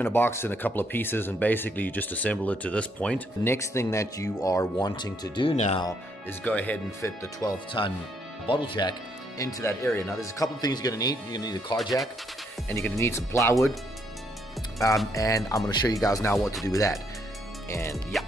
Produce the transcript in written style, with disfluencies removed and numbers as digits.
in a box in a couple of pieces, and basically you just assemble it to this point. The next thing that you are wanting to do now is go ahead and fit the 12-ton bottle jack into that area. Now there's a couple of things you're gonna need. You're gonna need a car jack, and you're gonna need some plywood, and I'm gonna show you guys now what to do with that. And yeah.